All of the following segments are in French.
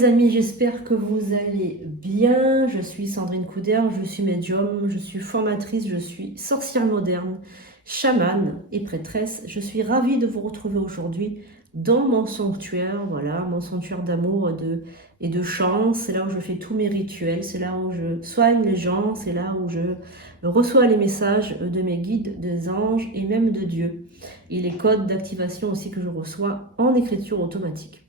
les amis, j'espère que vous allez bien. Je suis Sandrine Couder, je suis médium, je suis formatrice, je suis sorcière moderne, chamane et prêtresse. Je suis ravie de vous retrouver aujourd'hui dans mon sanctuaire, voilà, mon sanctuaire d'amour et de chance. C'est là où je fais tous mes rituels, c'est là où je soigne les gens, c'est là où je reçois les messages de mes guides, des anges et même de Dieu. Et les codes d'activation aussi que je reçois en écriture automatique.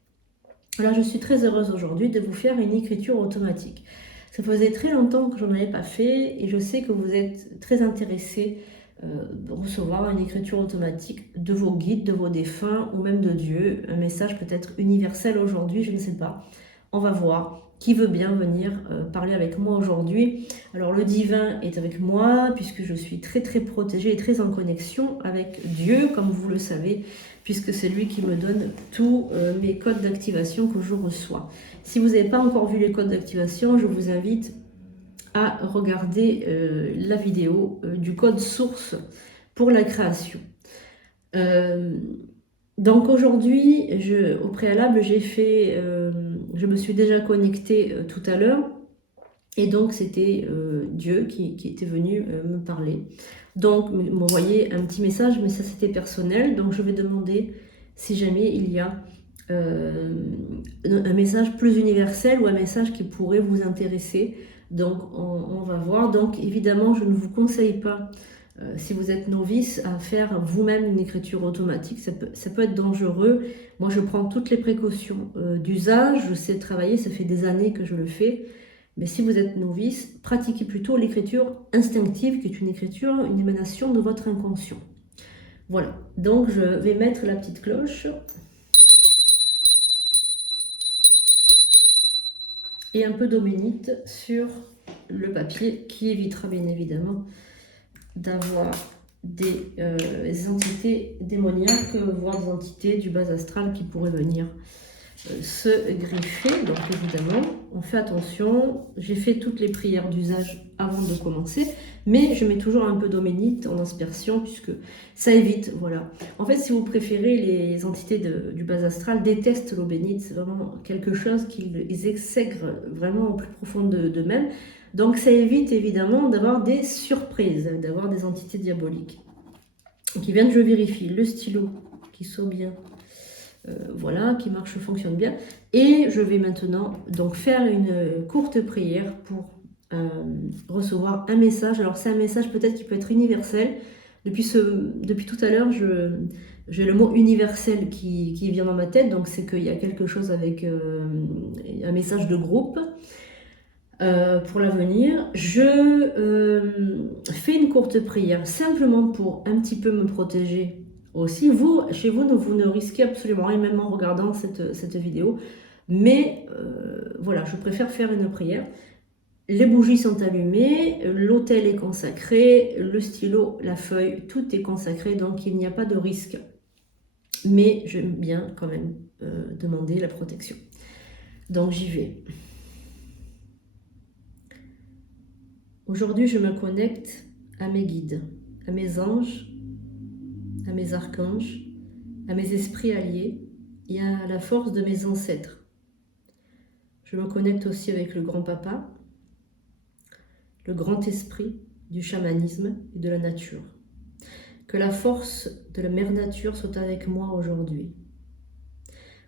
Alors je suis très heureuse aujourd'hui de vous faire une écriture automatique. Ça faisait très longtemps que je n'en avais pas fait et je sais que vous êtes très intéressés de recevoir une écriture automatique de vos guides, de vos défunts ou même de Dieu. Un message peut-être universel aujourd'hui, je ne sais pas. On va voir qui veut bien venir parler avec moi aujourd'hui. Alors le divin est avec moi puisque je suis très protégée et très en connexion avec Dieu, comme vous le savez, puisque c'est lui qui me donne tous mes codes d'activation que je reçois. Si vous n'avez pas encore vu les codes d'activation, je vous invite à regarder la vidéo du code source pour la création. Donc aujourd'hui, au préalable, je me suis déjà connectée tout à l'heure, et donc c'était Dieu qui était venu me parler. Donc m'envoyer un petit message, mais ça c'était personnel, donc je vais demander si jamais il y a un message plus universel ou un message qui pourrait vous intéresser. Donc on va voir. Donc évidemment, je ne vous conseille pas, si vous êtes novice, à faire vous-même une écriture automatique. Ça peut être dangereux. Moi, je prends toutes les précautions d'usage. Je sais travailler, ça fait des années que je le fais. Mais si vous êtes novice, pratiquez plutôt l'écriture instinctive, qui est une écriture, une émanation de votre inconscient. Voilà, donc je vais mettre la petite cloche. Et un peu d'eau bénite sur le papier, qui évitera bien évidemment d'avoir des entités démoniaques, voire des entités du bas astral qui pourraient venir se griffer. Donc évidemment, on fait attention. J'ai fait toutes les prières d'usage avant de commencer, mais je mets toujours un peu d'eau bénite en aspersion, puisque ça évite, voilà. En fait, si vous préférez, les entités du bas astral détestent l'eau bénite. C'est vraiment quelque chose qu'ils exègrent vraiment au plus profond d'eux-mêmes. Donc ça évite évidemment d'avoir des surprises, d'avoir des entités diaboliques. Qui viennent, je vérifie, le stylo qui sort bien. Voilà, qui marche, fonctionne bien. Et je vais maintenant donc faire une courte prière pour recevoir un message. Alors c'est un message peut-être qui peut être universel. Depuis tout à l'heure, j'ai le mot universel qui vient dans ma tête. Donc c'est qu'il y a quelque chose avec un message de groupe. Pour l'avenir, je fais une courte prière simplement pour un petit peu me protéger aussi. Vous, chez vous, vous ne risquez absolument rien, même en regardant cette vidéo. Mais voilà, je préfère faire une prière. Les bougies sont allumées, l'autel est consacré, le stylo, la feuille, tout est consacré, donc il n'y a pas de risque. Mais j'aime bien quand même demander la protection. Donc j'y vais. Aujourd'hui, je me connecte à mes guides, à mes anges, à mes archanges, à mes esprits alliés et à la force de mes ancêtres. Je me connecte aussi avec le grand papa, le grand esprit du chamanisme et de la nature. Que la force de la mère nature soit avec moi aujourd'hui.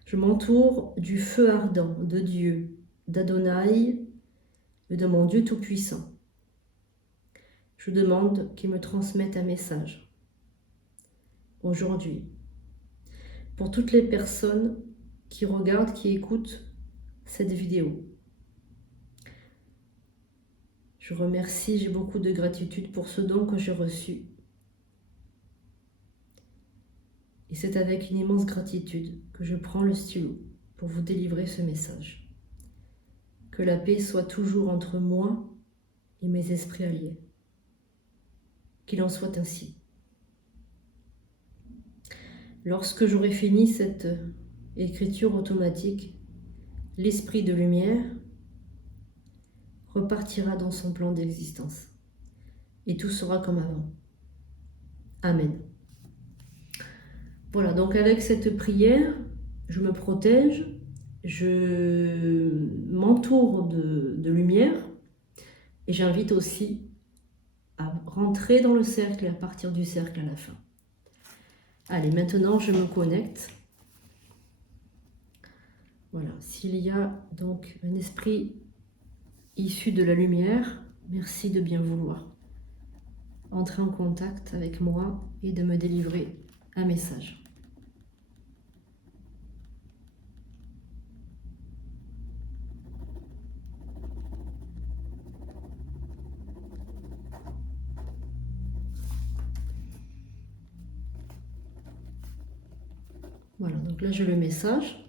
Je m'entoure du feu ardent de Dieu, d'Adonai et de mon Dieu tout-puissant. Je demande qu'il me transmette un message aujourd'hui pour toutes les personnes qui regardent, qui écoutent cette vidéo. Je remercie, j'ai beaucoup de gratitude pour ce don que j'ai reçu. Et c'est avec une immense gratitude que je prends le stylo pour vous délivrer ce message. Que la paix soit toujours entre moi et mes esprits alliés. Qu'il en soit ainsi. Lorsque j'aurai fini cette écriture automatique, l'esprit de lumière repartira dans son plan d'existence. Et tout sera comme avant. Amen. Voilà, donc avec cette prière, je me protège, je m'entoure de lumière et j'invite aussi à rentrer dans le cercle et à partir du cercle à la fin. Allez, maintenant je me connecte. Voilà, s'il y a donc un esprit issu de la lumière, merci de bien vouloir entrer en contact avec moi et de me délivrer un message. Voilà, donc là j'ai le message.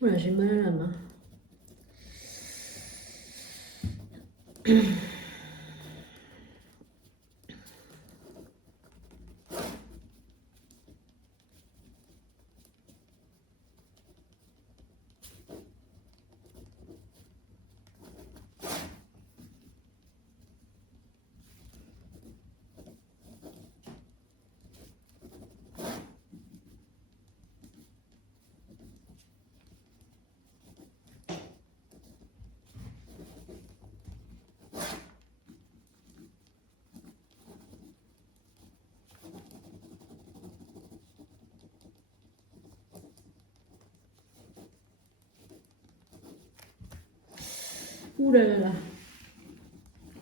Voilà, j'ai mal à la main. Ouh là là là.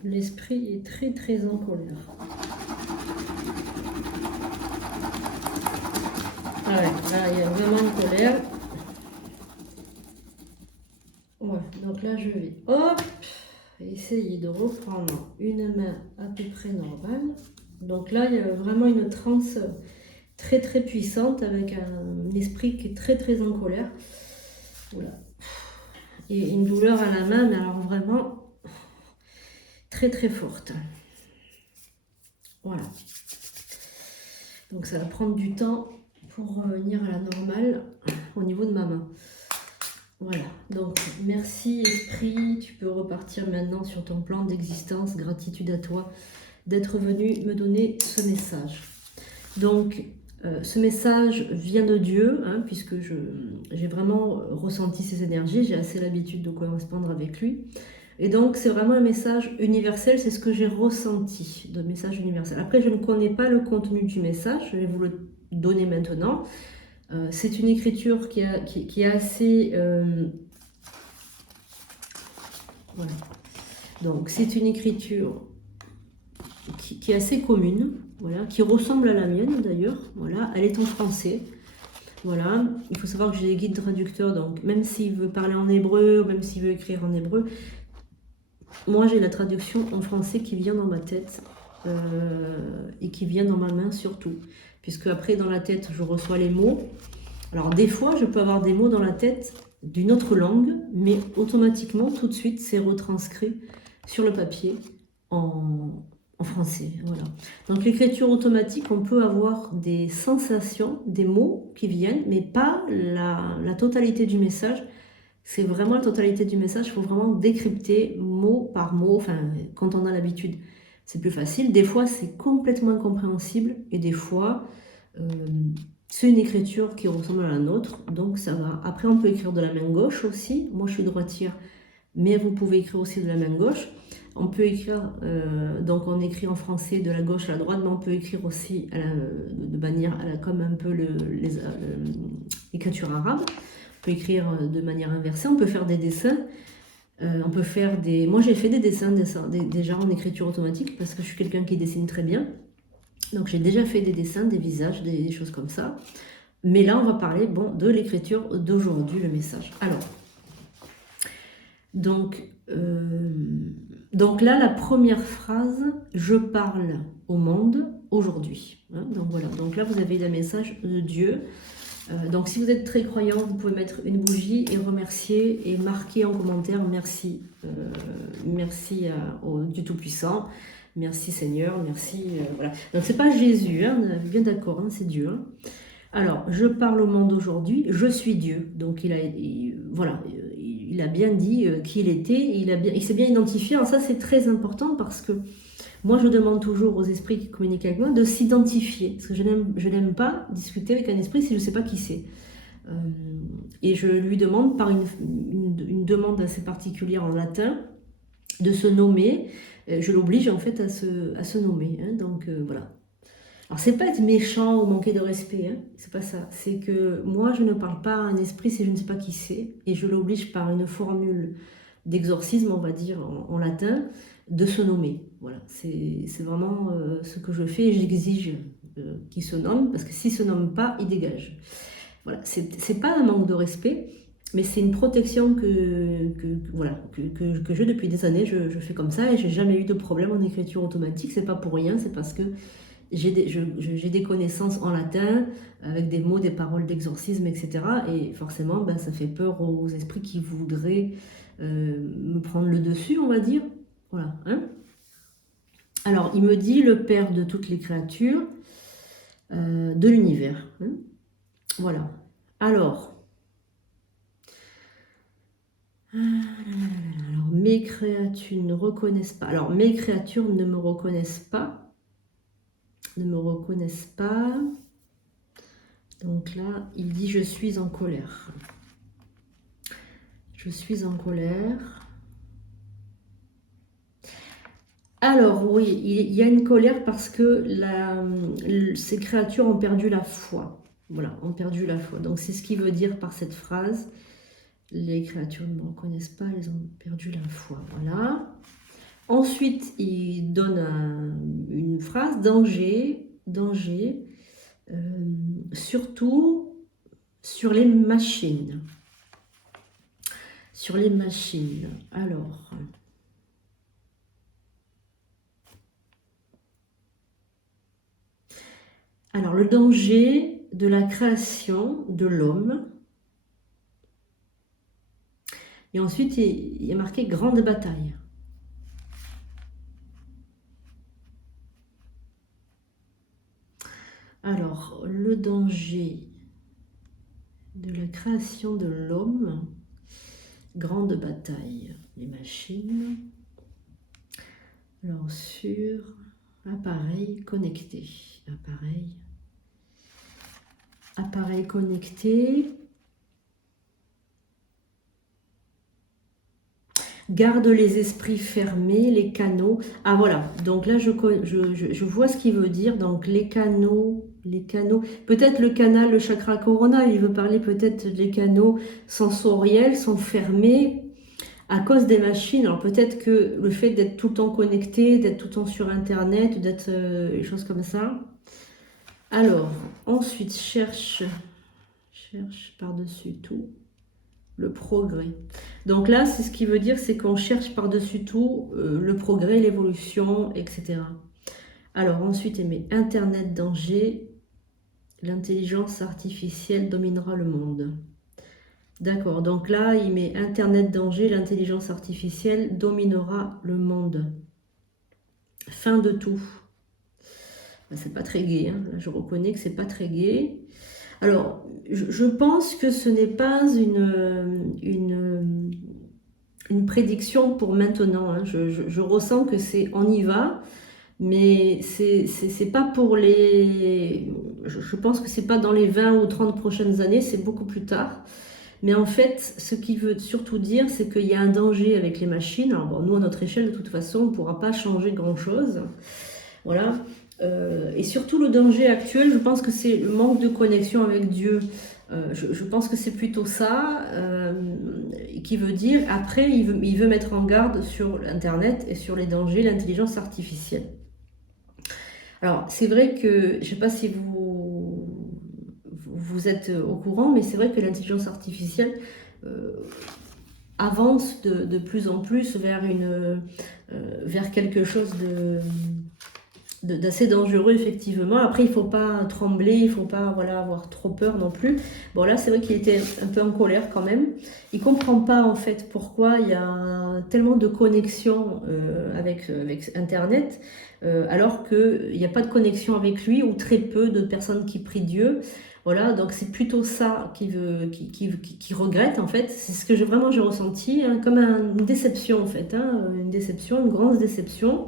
L'esprit est très très en colère. Ah ouais, là il y a vraiment une colère. Ouais, donc là je vais hop essayer de reprendre une main à peu près normale. Donc là il y a vraiment une transe très très puissante avec un esprit qui est très très en colère. Voilà. Et une douleur à la main, mais alors vraiment très très forte. Voilà. Donc ça va prendre du temps pour revenir à la normale au niveau de ma main. Voilà, donc merci esprit, tu peux repartir maintenant sur ton plan d'existence, gratitude à toi d'être venu me donner ce message. Donc ce message vient de Dieu, hein, puisque j'ai vraiment ressenti ses énergies, j'ai assez l'habitude de correspondre avec lui. Et donc c'est vraiment un message universel, c'est ce que j'ai ressenti de message universel. Après je ne connais pas le contenu du message, je vais vous le donner maintenant. C'est une écriture qui est assez... voilà. Donc c'est une écriture qui est assez commune, voilà, qui ressemble à la mienne d'ailleurs. Voilà, elle est en français. Voilà, il faut savoir que j'ai des guides traducteurs, donc même s'il veut parler en hébreu, même s'il veut écrire en hébreu, moi j'ai la traduction en français qui vient dans ma tête et qui vient dans ma main surtout. Puisque après dans la tête je reçois les mots. Alors des fois je peux avoir des mots dans la tête d'une autre langue, mais automatiquement tout de suite c'est retranscrit sur le papier en français. Voilà. Donc l'écriture automatique, on peut avoir des sensations, des mots qui viennent, mais pas la totalité du message. C'est vraiment la totalité du message, il faut vraiment décrypter mot par mot, enfin quand on a l'habitude c'est plus facile. Des fois c'est complètement incompréhensible et des fois c'est une écriture qui ressemble à la nôtre, donc ça va. Après on peut écrire de la main gauche aussi, moi je suis droitière, mais vous pouvez écrire aussi de la main gauche. On peut écrire, donc on écrit en français de la gauche à la droite, mais on peut écrire aussi de manière comme un peu l'écriture arabe. On peut écrire de manière inversée, on peut faire des dessins. On peut faire des... Moi j'ai fait des dessins déjà en écriture automatique parce que je suis quelqu'un qui dessine très bien. Donc j'ai déjà fait des dessins, des visages, des choses comme ça. Mais là on va parler de l'écriture d'aujourd'hui, le message. Alors, donc là la première phrase, je parle au monde aujourd'hui. Hein, donc voilà, donc là vous avez le message de Dieu. Donc si vous êtes très croyant, vous pouvez mettre une bougie et remercier et marquer en commentaire merci, merci au Dieu Tout-Puissant, merci Seigneur, merci, voilà. Donc c'est pas Jésus, hein, on est bien d'accord, hein, c'est Dieu. Hein. Alors, je parle au monde aujourd'hui, je suis Dieu. Donc voilà, il a bien dit qui il était, il s'est bien identifié. Alors ça c'est très important parce que moi, je demande toujours aux esprits qui communiquent avec moi de s'identifier. Parce que je n'aime pas discuter avec un esprit si je ne sais pas qui c'est. Et je lui demande, par une demande assez particulière en latin, de se nommer. Je l'oblige en fait à se nommer. Hein, donc voilà. Alors, c'est pas être méchant ou manquer de respect. Hein, c'est pas ça. C'est que moi, je ne parle pas à un esprit si je ne sais pas qui c'est. Et je l'oblige par une formule d'exorcisme, on va dire en latin, de se nommer. Voilà, c'est vraiment ce que je fais et j'exige qu'il se nomme, parce que s'il ne se nomme pas, il dégage. Voilà, c'est pas un manque de respect, mais c'est une protection que j'ai depuis des années. Je fais comme ça et j'ai jamais eu de problème en écriture automatique. C'est pas pour rien, c'est parce que j'ai des connaissances en latin avec des mots, des paroles d'exorcisme, etc. Et forcément, ça fait peur aux esprits qui voudraient me prendre le dessus, on va dire. Voilà. Hein. Alors, il me dit le Père de toutes les créatures de l'univers. Hein. Voilà. Alors, mes créatures ne reconnaissent pas. Alors, mes créatures ne me reconnaissent pas. Ne me reconnaissent pas. Donc là, il dit je suis en colère. Je suis en colère. Alors oui, il y a une colère parce que ces créatures ont perdu la foi. Voilà, ont perdu la foi. Donc c'est ce qu'il veut dire par cette phrase. Les créatures ne me reconnaissent pas, elles ont perdu la foi. Voilà. Ensuite, il donne une phrase, danger, danger, surtout sur les machines. Sur les machines. Alors, le danger de la création de l'homme. Et ensuite, il y a marqué grande bataille. Alors, le danger de la création de l'homme, grande bataille, les machines. Alors, sur appareil connecté, appareil connecté. Garde les esprits fermés, les canaux. Ah voilà, donc là je vois ce qu'il veut dire. Donc les canaux. Peut-être le canal, le chakra corona, il veut parler peut-être des canaux sensoriels sont fermés à cause des machines. Alors peut-être que le fait d'être tout le temps connecté, d'être tout le temps sur Internet, d'être des choses comme ça. Alors, ensuite, cherche par-dessus tout. Le progrès. Donc là, c'est ce qui veut dire, c'est qu'on cherche par-dessus tout le progrès, l'évolution, etc. Alors ensuite, il met Internet danger, l'intelligence artificielle dominera le monde. D'accord, donc là, il met Internet danger, l'intelligence artificielle dominera le monde. Fin de tout. C'est pas très gai, hein. Là, je reconnais que c'est pas très gai. Alors, je pense que ce n'est pas une prédiction pour maintenant. Hein. Je ressens que c'est on y va, mais c'est pas pour les... Je pense que c'est pas dans les 20 ou 30 prochaines années, c'est beaucoup plus tard. Mais en fait, ce qu'il veut surtout dire, c'est qu'il y a un danger avec les machines. Alors bon, nous, à notre échelle, de toute façon, on ne pourra pas changer grand-chose. Voilà. Et surtout, le danger actuel, je pense que c'est le manque de connexion avec Dieu. Je pense que c'est plutôt ça qui veut dire. Après, il veut mettre en garde sur Internet et sur les dangers de l'intelligence artificielle. Alors, c'est vrai que, je ne sais pas si vous êtes au courant, mais c'est vrai que l'intelligence artificielle avance de plus en plus vers quelque chose d'assez dangereux, effectivement. Après, il ne faut pas trembler, il ne faut pas avoir trop peur non plus. Bon, là, c'est vrai qu'il était un peu en colère quand même. Il ne comprend pas, en fait, pourquoi il y a tellement de connexions avec Internet, alors qu'il n'y a pas de connexion avec lui, ou très peu de personnes qui prient Dieu. Voilà, donc c'est plutôt ça qu'il regrette, en fait. C'est ce que j'ai ressenti, hein, comme une déception, en fait. Hein, une grosse déception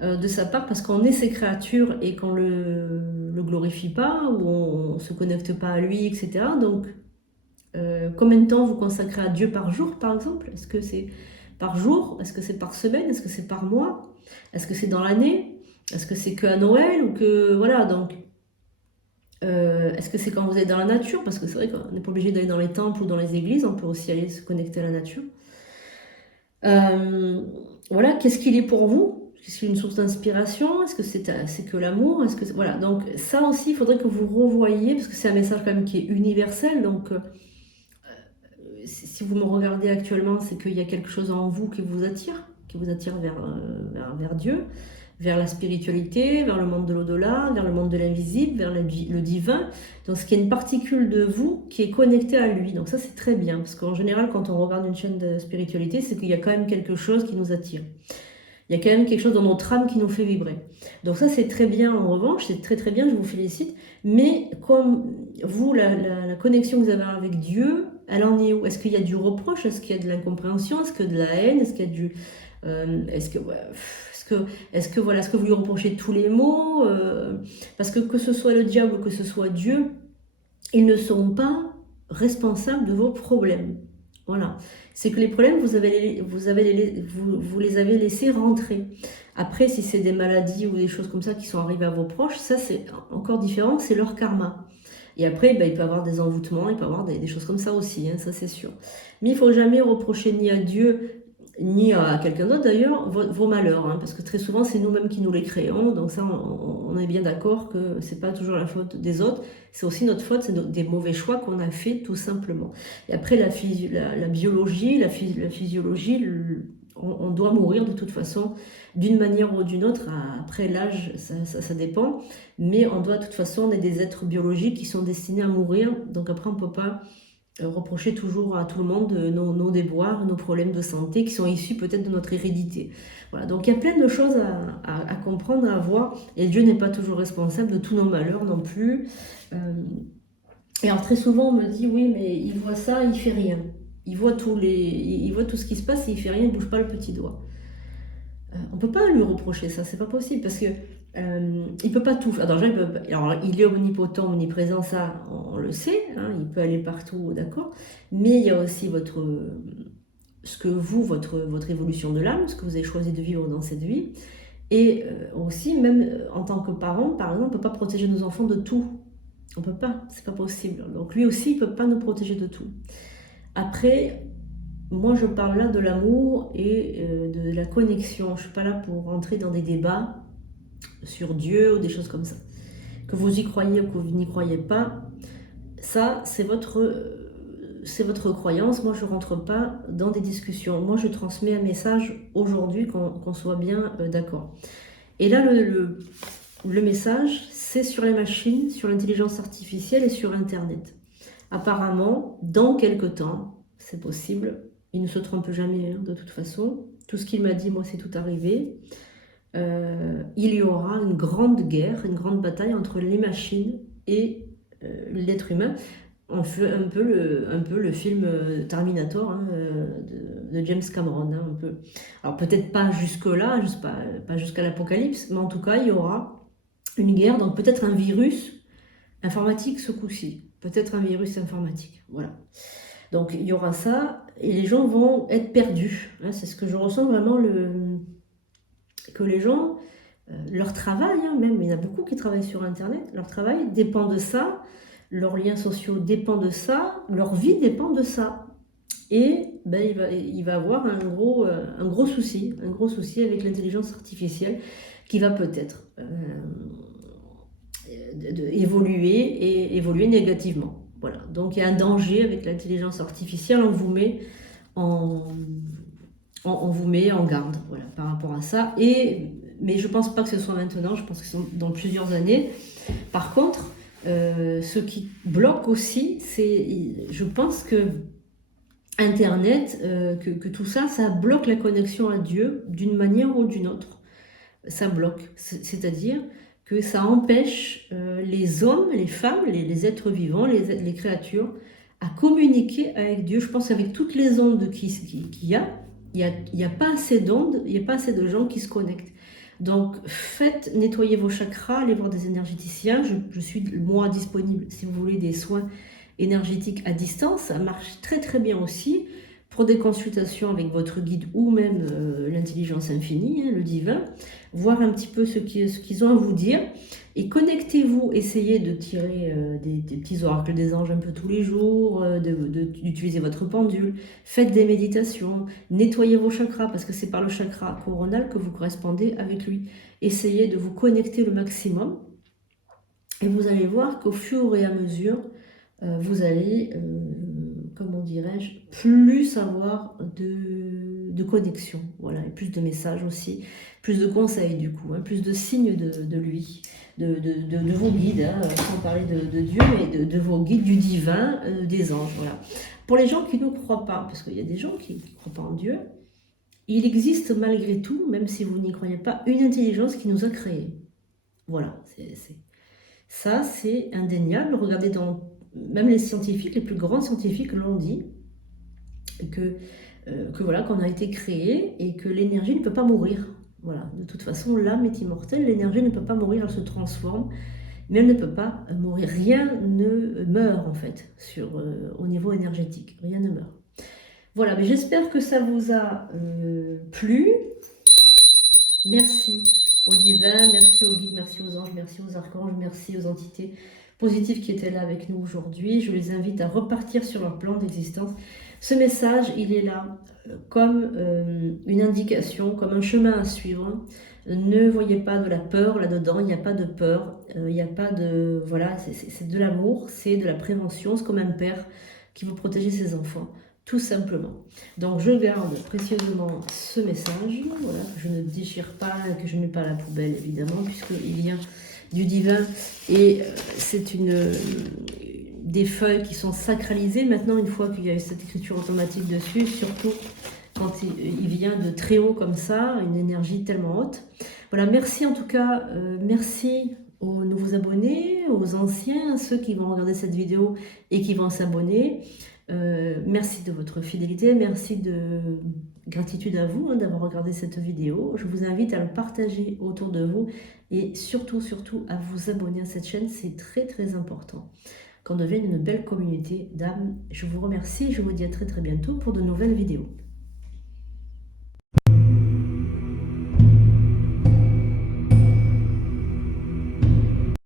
de sa part, parce qu'on est ses créatures et qu'on le glorifie pas, ou on se connecte pas à lui, etc. Donc, combien de temps vous consacrez à Dieu par jour, par exemple? Est-ce que c'est par jour? Est-ce que c'est par semaine? Est-ce que c'est par mois? Est-ce que c'est dans l'année? Est-ce que c'est qu'à Noël? Ou que... Voilà, donc... est-ce que c'est quand vous êtes dans la nature? Parce que c'est vrai qu'on n'est pas obligé d'aller dans les temples ou dans les églises, on peut aussi aller se connecter à la nature. Voilà, qu'est-ce qu'il est pour vous? Est-ce qu'il est une source d'inspiration? Est-ce que c'est que l'amour? Est-ce que voilà, donc ça aussi, il faudrait que vous revoyiez, parce que c'est un message quand même qui est universel. Donc, si vous me regardez actuellement, c'est qu'il y a quelque chose en vous qui vous attire vers Dieu, vers la spiritualité, vers le monde de l'au-delà, vers le monde de l'invisible, vers le divin. Donc, ce qui est une particule de vous qui est connectée à lui. Donc ça, c'est très bien, parce qu'en général, quand on regarde une chaîne de spiritualité, c'est qu'il y a quand même quelque chose qui nous attire. Il y a quand même quelque chose dans notre âme qui nous fait vibrer. Donc ça, c'est très bien en revanche, c'est très très bien, je vous félicite. Mais comme vous, la connexion que vous avez avec Dieu, elle en est où? Est-ce qu'il y a du reproche? Est-ce qu'il y a de l'incompréhension? Est-ce qu'il y a de la haine? Est-ce qu'il y a du... est-ce que vous lui reprochez tous les maux? Parce que ce soit le diable ou que ce soit Dieu, ils ne sont pas responsables de vos problèmes. Voilà. C'est que les problèmes, vous les avez laissés rentrer. Après, si c'est des maladies ou des choses comme ça qui sont arrivées à vos proches, ça c'est encore différent, c'est leur karma. Et après, il peut y avoir des envoûtements, il peut y avoir des choses comme ça aussi, hein, ça c'est sûr. Mais il ne faut jamais reprocher ni à Dieu, ni à quelqu'un d'autre d'ailleurs, vos malheurs, hein, parce que très souvent c'est nous-mêmes qui nous les créons, donc ça on est bien d'accord que c'est pas toujours la faute des autres, c'est aussi notre faute, c'est des mauvais choix qu'on a fait tout simplement. Et après la biologie, la physiologie, on doit mourir de toute façon, d'une manière ou d'une autre, après l'âge ça dépend, mais on doit de toute façon, on est des êtres biologiques qui sont destinés à mourir, donc après on peut pas reprocher toujours à tout le monde nos déboires, nos problèmes de santé qui sont issus peut-être de notre hérédité. Voilà, donc il y a plein de choses à comprendre, à voir, et Dieu n'est pas toujours responsable de tous nos malheurs non plus. Et alors très souvent on me dit oui mais il voit ça, il fait rien. Il voit tout ce qui se passe et il fait rien, il bouge pas le petit doigt. On peut pas lui reprocher ça, c'est pas possible parce que il peut pas tout faire. Alors, il est omnipotent, omniprésent, ça, on le sait, hein, il peut aller partout, d'accord. Mais il y a aussi votre évolution de l'âme, ce que vous avez choisi de vivre dans cette vie. Et aussi, même en tant que parent, par exemple, on ne peut pas protéger nos enfants de tout. On peut pas, c'est pas possible. Donc lui aussi, il peut pas nous protéger de tout. Après, moi, je parle là de l'amour et de la connexion. Je suis pas là pour rentrer dans des débats sur Dieu ou des choses comme ça. Que vous y croyez ou que vous n'y croyez pas, ça, c'est votre croyance. Moi, je ne rentre pas dans des discussions. Moi, je transmets un message aujourd'hui, qu'on soit bien d'accord. Et là, le message, c'est sur les machines, sur l'intelligence artificielle et sur Internet. Apparemment, dans quelque temps, c'est possible, il ne se trompe jamais, hein, de toute façon. Tout ce qu'il m'a dit, moi, c'est tout arrivé. Il y aura une grande guerre, une grande bataille entre les machines et l'être humain. On fait un peu le film Terminator, hein, de James Cameron. Hein, un peu. Alors peut-être pas jusque-là, pas jusqu'à l'apocalypse, mais en tout cas il y aura une guerre, donc peut-être un virus informatique ce coup-ci. Peut-être un virus informatique, voilà. Donc il y aura ça, et les gens vont être perdus. Hein, c'est ce que je ressens vraiment, que les gens, leur travail, hein, même, il y en a beaucoup qui travaillent sur Internet, leur travail dépend de ça, leurs liens sociaux dépendent de ça, leur vie dépend de ça. Et ben, il va avoir un gros souci avec l'intelligence artificielle qui va peut-être évoluer négativement. Voilà. Donc il y a un danger avec l'intelligence artificielle, on vous met en garde, voilà, par rapport à ça. Mais je ne pense pas que ce soit maintenant, je pense que c'est dans plusieurs années. Par contre, ce qui bloque aussi, je pense que Internet, que tout ça, ça bloque la connexion à Dieu d'une manière ou d'une autre. Ça bloque, c'est-à-dire que ça empêche les hommes, les femmes, les êtres vivants, les créatures, à communiquer avec Dieu. Je pense avec toutes les ondes qu'il y a, il n'y a pas assez d'ondes, il n'y a pas assez de gens qui se connectent. Donc faites nettoyer vos chakras, allez voir des énergéticiens. Je suis moi disponible si vous voulez des soins énergétiques à distance. Ça marche très très bien aussi pour des consultations avec votre guide ou même l'intelligence infinie, hein, le divin. Voir un petit peu ce qu'ils ont à vous dire. Et connectez-vous, essayez de tirer des petits oracles des anges un peu tous les jours, d'utiliser votre pendule, faites des méditations, nettoyez vos chakras, parce que c'est par le chakra coronal que vous correspondez avec lui. Essayez de vous connecter le maximum, et vous allez voir qu'au fur et à mesure, vous allez, comment dirais-je, plus avoir de connexion, voilà, et plus de messages aussi, plus de conseils du coup, hein, plus de signes de lui, de vos guides, hein, sans parler de Dieu, mais de vos guides du divin, des anges, voilà. Pour les gens qui ne croient pas, parce qu'il y a des gens qui ne croient pas en Dieu, il existe malgré tout, même si vous n'y croyez pas, une intelligence qui nous a créés. Voilà, ça c'est indéniable. Regardez, même les scientifiques, les plus grands scientifiques l'ont dit, que voilà, qu'on a été créé et que l'énergie ne peut pas mourir. Voilà, de toute façon, l'âme est immortelle, l'énergie ne peut pas mourir, elle se transforme, mais elle ne peut pas mourir. Rien ne meurt en fait, au niveau énergétique, rien ne meurt. Voilà, mais j'espère que ça vous a plu. Merci au divin, merci aux guides, merci aux anges, merci aux archanges, merci aux entités positives qui étaient là avec nous aujourd'hui. Je les invite à repartir sur leur plan d'existence. Ce message, il est là comme une indication, comme un chemin à suivre. Ne voyez pas de la peur là-dedans, il n'y a pas de peur, il n'y a pas de... Voilà, c'est de l'amour, c'est de la prévention, c'est comme un père qui veut protéger ses enfants, tout simplement. Donc je garde précieusement ce message, voilà, que je ne déchire pas, que je ne mets pas à la poubelle évidemment, puisqu'il vient du divin et c'est des feuilles qui sont sacralisées maintenant une fois qu'il y a eu cette écriture automatique dessus, surtout quand il vient de très haut comme ça, une énergie tellement haute. Voilà, merci en tout cas, merci aux nouveaux abonnés, aux anciens, à ceux qui vont regarder cette vidéo et qui vont s'abonner. Merci de votre fidélité, merci de gratitude à vous d'avoir regardé cette vidéo. Je vous invite à le partager autour de vous et surtout à vous abonner à cette chaîne, c'est très très important qu'on devienne une belle communauté d'âmes. Je vous remercie et je vous dis à très bientôt pour de nouvelles vidéos.